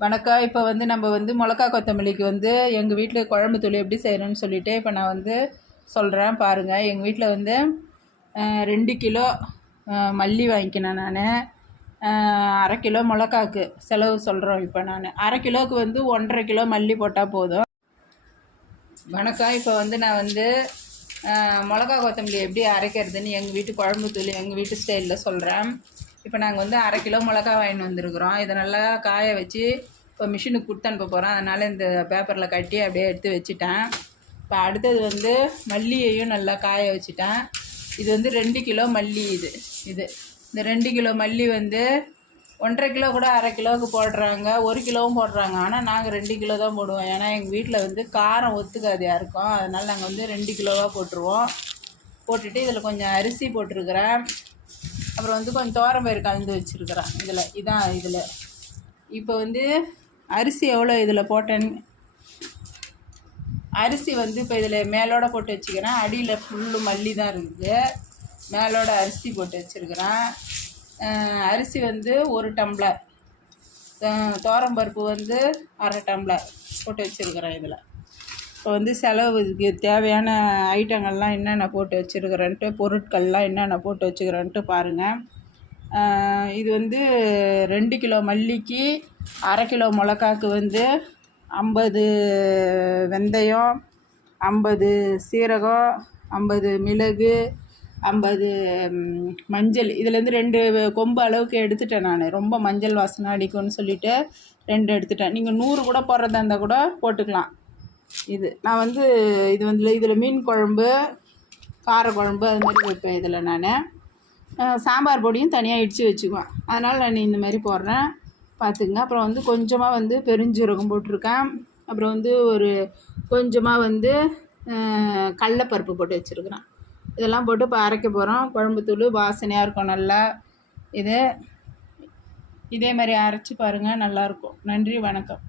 வணக்கம் இப்போ வந்து நம்ம வந்து மிளகா கொத்தமல்லிக்கு வந்து எங்கள் வீட்டில் குழம்பு தூள் எப்படி செய்கிறோன்னு சொல்லிவிட்டு இப்போ நான் வந்து சொல்கிறேன் பாருங்கள் எங்கள் வீட்டில் வந்து ரெண்டு கிலோ மல்லி வாங்கிக்கினேன் நான். அரை கிலோ மிளகாக்கு செலவு சொல்கிறோம் இப்போ நான். அரை கிலோவுக்கு வந்து ஒன்றரை கிலோ மல்லி போட்டால் போதும். வணக்கம் இப்போ வந்து நான் வந்து மிளகா கொத்தமல்லி எப்படி அரைக்கிறதுன்னு எங்கள் வீட்டு குழம்பு தூள் எங்கள் வீட்டு ஸ்டைலில் சொல்கிறேன் இப்போ நாங்கள் வந்து அரை கிலோ மிளகா வாங்கிட்டு வந்திருக்கிறோம். இதை நல்லா காய வச்சு இப்போ மிஷினுக்கு கொடுத்து அனுப்ப போகிறோம் அதனால் இந்த பேப்பரில் கட்டி அப்படியே எடுத்து வச்சுட்டேன். இப்போ அடுத்தது வந்து மல்லியையும் நல்லா காய வச்சுட்டேன். இது வந்து ரெண்டு கிலோ மல்லி இது. இது. இந்த ரெண்டு கிலோ மல்லி வந்து ஒன்றரை கிலோ கூட அரை கிலோவுக்கு போடுறாங்க. ஒரு கிலோவும் போடுறாங்க. ஆனால் நாங்கள் ரெண்டு கிலோ தான் போடுவோம். ஏன்னா எங்கள் வீட்டில் வந்து காரம் ஒத்துக்காது யாருக்கும். அதனால் நாங்கள் வந்து ரெண்டு கிலோவாக போட்டுருவோம். போட்டுட்டு இதில் கொஞ்சம் அரிசி போட்டிருக்கிறேன். அப்புறம் வந்து கொஞ்சம் தோரம்பயிறு கலந்து வச்சுருக்குறேன். இதில் இதான் இதில். இப்போ வந்து அரிசி எவ்வளோ இதில் போட்டேன்னு? அரிசி வந்து இப்போ இதில் மேலோட போட்டு வச்சுக்கிறேன். அடியில் ஃபுல்லு மல்லி தான் இருக்குது. மேலோட அரிசி போட்டு வச்சுருக்கிறேன். அரிசி வந்து ஒரு டம்ளர். அஹ் துவரம்பருப்பு வந்து அரை டம்ளர் போட்டு வச்சுருக்குறேன் இதில். இப்போ வந்து செலவுக்கு தேவையான ஐட்டங்கள்லாம் என்னென்ன போட்டு வச்சுருக்குறேன்ட்டு பொருட்கள்லாம் என்னென்ன போட்டு வச்சுக்கிறேன்ட்டு பாருங்கள் இது வந்து ரெண்டு கிலோ மல்லிக்கு அரை கிலோ மிளகாக்கு வந்து ஐம்பது வெந்தயம் ஐம்பது சீரகம் ஐம்பது மிளகு ஐம்பது மஞ்சள். இதுலேருந்து ரெண்டு கொம்பு அளவுக்கு எடுத்துட்டேன் நான். ரொம்ப மஞ்சள் வாசனை அடிக்கும்னு சொல்லிவிட்டு ரெண்டு எடுத்துட்டேன். நீங்கள் நூறு கூட போடுறதா இருந்தால் கூட போட்டுக்கலாம். இது நான் வந்து இது வந்து இதில் மீன் குழம்பு காரக்குழம்பு அது மாதிரி வைப்பேன் இதில் நான். சாம்பார் பொடியும் தனியாக இடித்து வச்சுக்குவேன். அதனால் நான் இந்த மாதிரி போடுறேன். பார்த்துக்குங்க அப்புறம் வந்து கொஞ்சமாக வந்து பெருஞ்சீரகம் போட்டிருக்கேன். அப்புறம் வந்து ஒரு கொஞ்சமாக வந்து கடலப்பருப்பு போட்டு வச்சுருக்குறேன். இதெல்லாம் போட்டு இப்போ அரைக்க போகிறோம் குழம்பு தூள் வாசனையாக இருக்கும் நல்லா. இது இதே மாதிரி அரைச்சி பாருங்கள் நல்லாயிருக்கும் நன்றி வணக்கம்.